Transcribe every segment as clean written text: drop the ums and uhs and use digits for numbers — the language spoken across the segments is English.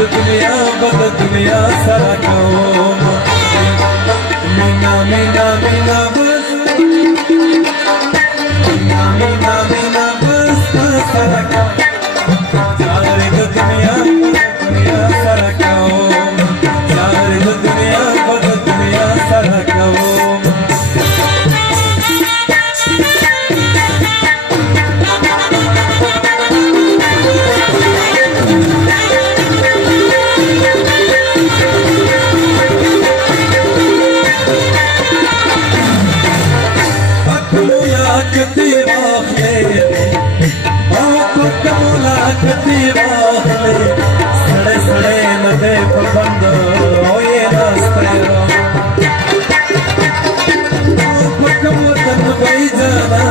बद दुनिया सारा कौम मीना मीना मीना बस मीना मीना मीना बस सारा कौम सारे दुनिया सारा कौम सारे दुनिया बद दुनिया सारा कौम सड़े सड़े नदे बंद वतन बई जाना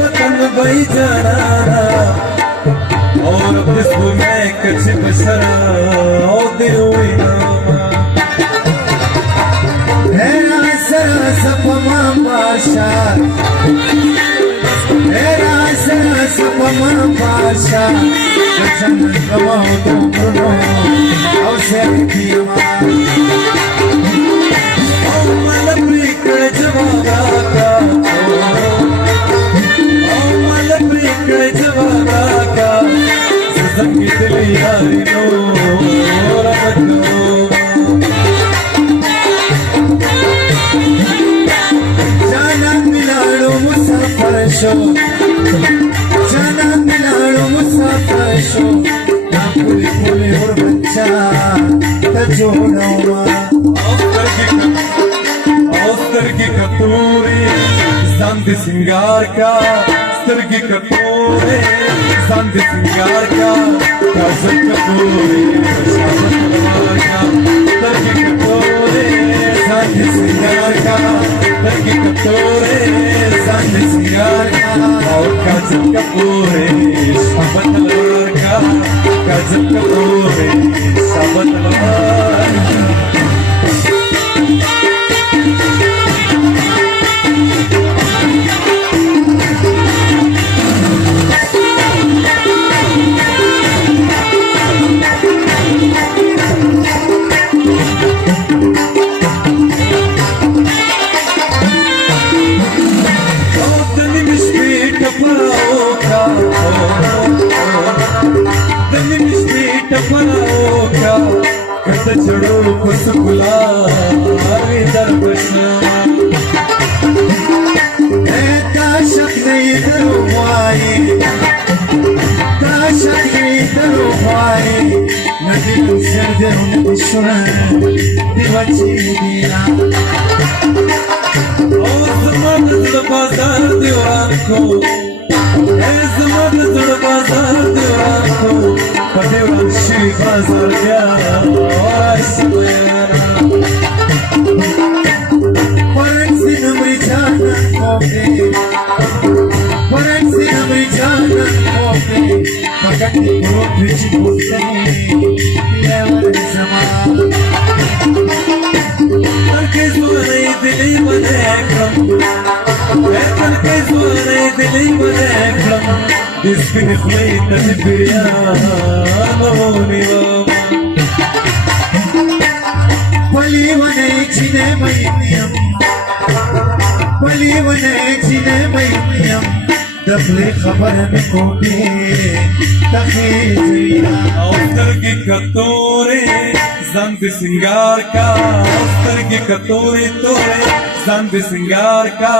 वतन बई जाना और किस्म में कछ बशरा सपमा पाशा सपमा पाशा वचन गवाओ तुम अवसर मल प्रिक जवाबा का मल प्रिक जवाबा का संगीत लिया नो जाना मिलाड़ो मुसाफर शो ना पुली पुली और बच्चा तजोड़ो औस्तर की कतूरी संद सिंगार का स्तर की कतूरी संद सिंगार का काजल कतूरी स्तर की कतूरी संद सिंगार का स्तर की कतूरी संद सिंगार का और काजल कपूरे सबतलवार का काजल कपूरे सबतलवार चढ़ो खुश गुलाबी दरबशा काशक नहीं दरुआई काशक नहीं दरुआई नदी सर्द विश्व दिवची दिया ओ ज़मान बाजार दीवार को ए ज़मान बाजार दीवार को पटेवाल शी बाजार गया Diskin khlayt tibyanoni Pali wane chine mayam Pali wane chine mayam Dafle khabar mein kote takhiya Austar ki katore zand singar ka Austar ki katore tore zand singar ka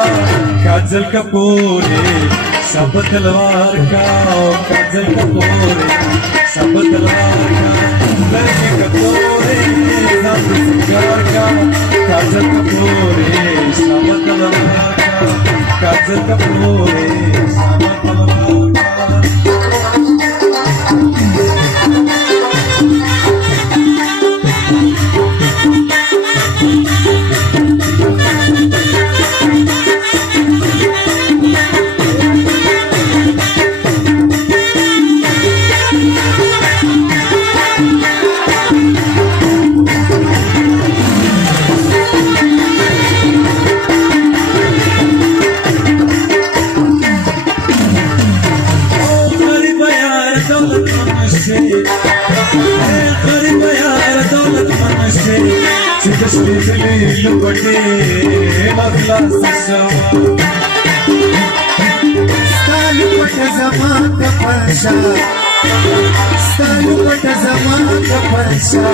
Kajal kapure सब तलवार का काजल कपूरे सब तलवार का लड़के कपूरे सब सिंगार का काजल कपूरे सब तलवार का काजल कपूरे सब तलवार का شي غریب یار دولت من شي چې د شپې دلیل پټې مخلاص شوا ستالو پټ زمان د پرشا ستالو پټ زمان د پرشا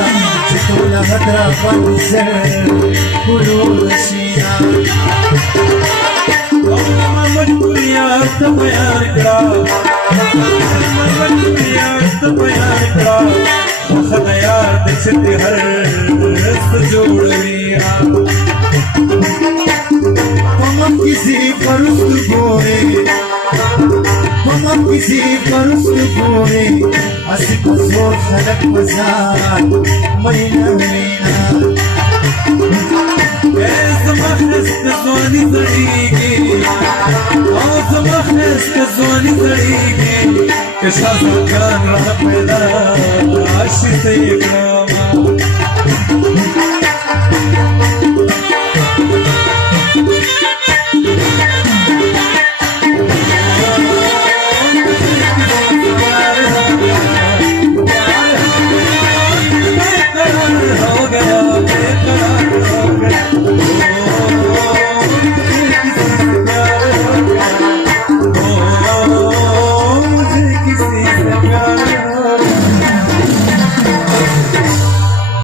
چې ټول غدرا پنځه ګلو شیا ما مجبور یار ته بیان کړه ما مجبور یار ته بیان کړه خدای یار د چې هر څه جوړوي हम किसी परस्त गोरे हम किसी परस्त गोरे असी को जोर खलक बजार महीना महीना زمخست زوانی زړیږي او زمخست زوانی زړیږي که شازادګان را پیدا شي ته یې کړم